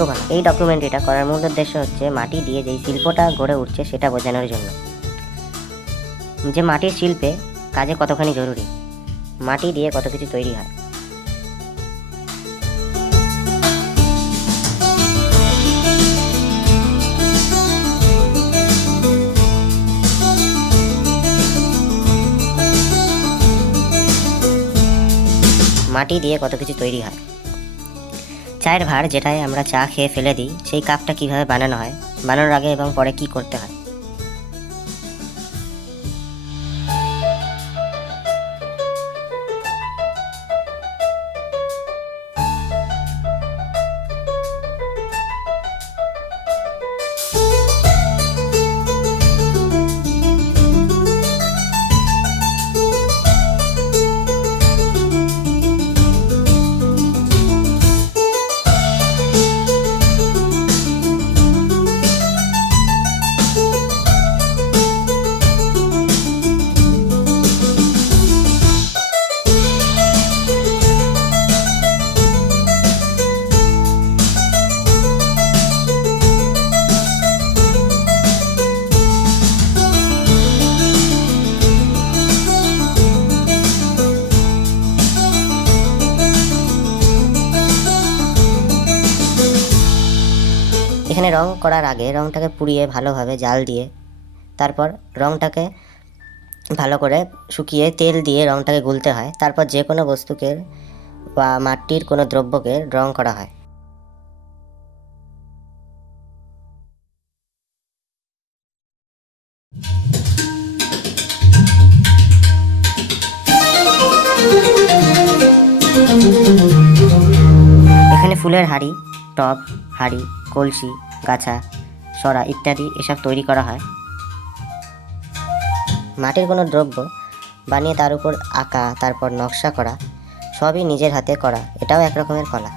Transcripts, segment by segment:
শিল্পকলা। এই ডকুমেন্টারিটা করার মূল উদ্দেশ্য হচ্ছে মাটি দিয়ে যেই শিল্পটা গড়ে উঠছে সেটা বোঝানোর জন্য, যে মাটির শিল্পে কাজে কতখানি জরুরি, মাটি দিয়ে কত কিছু তৈরি হয়। মাটি দিয়ে কত কিছু তৈরি হয়। চায়ের ভাঁড়, যেটায় আমরা চা খেয়ে ফেলে দিই, সেই কাপটা কিভাবে বানানো হয়, বানানোর আগে এবং পরে কি করতে হয়। এখানে রং করার আগে রংটাকে পুড়িয়ে ভালোভাবে জাল দিয়ে, তারপর রংটাকে ভালো করে শুকিয়ে তেল দিয়ে রংটাকে গুলতে হয়। তারপর যে কোনো বস্তুকে বা মাটির কোনো দ্রব্যকে রং করা হয়। এখানে ফুলের হাঁড়ি, টব, হাঁড়ি, কলসি, গাছা, সরা ইত্যাদি এসব তৈরি করা হয়। মাটির কোনো দ্রব্য বানিয়ে তার উপর আঁকা, তারপর নকশা করা, সবই নিজের হাতে করা, এটাও এক রকমের কলা।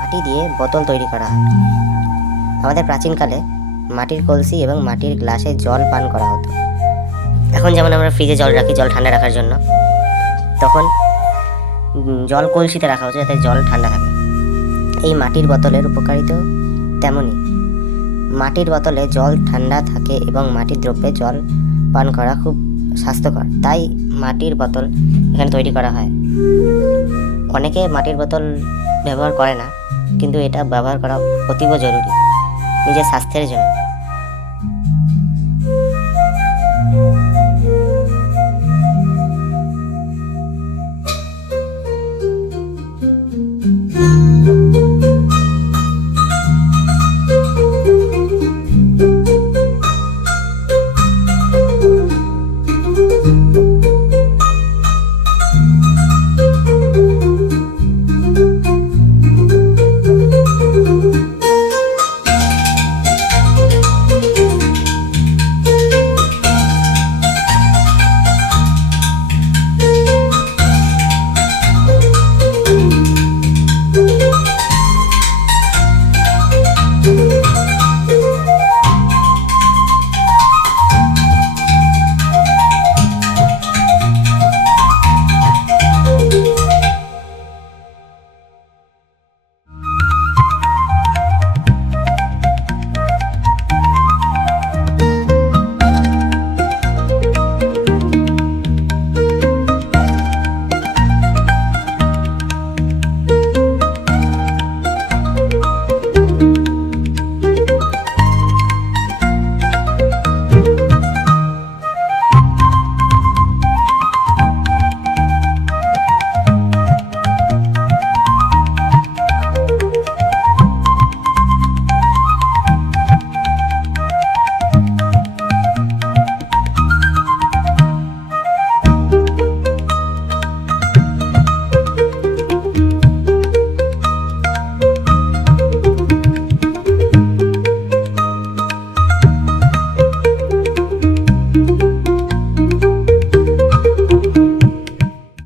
মাটি দিয়ে বোতল তৈরি করা হয়। আমাদের প্রাচীনকালে মাটির কলসি এবং মাটির গ্লাসে জল পান করা হতো। এখন যেমন আমরা ফ্রিজে জল রাখি জল ঠান্ডা রাখার জন্য, তখন জল কলসিতে রাখা হতো যাতে জল ঠান্ডা থাকে। এই মাটির বোতলের উপকারিতা তেমনই। মাটির বোতলে জল ঠান্ডা থাকে এবং মাটির দ্রব্যে জল পান করা খুব স্বাস্থ্যকর, তাই মাটির বোতল এখানে তৈরি করা হয়। অনেকে মাটির বোতল ব্যবহার করে না, কিন্তু এটা ব্যবহার করা অতীব জরুরি নিজের স্বাস্থ্যের জন্য।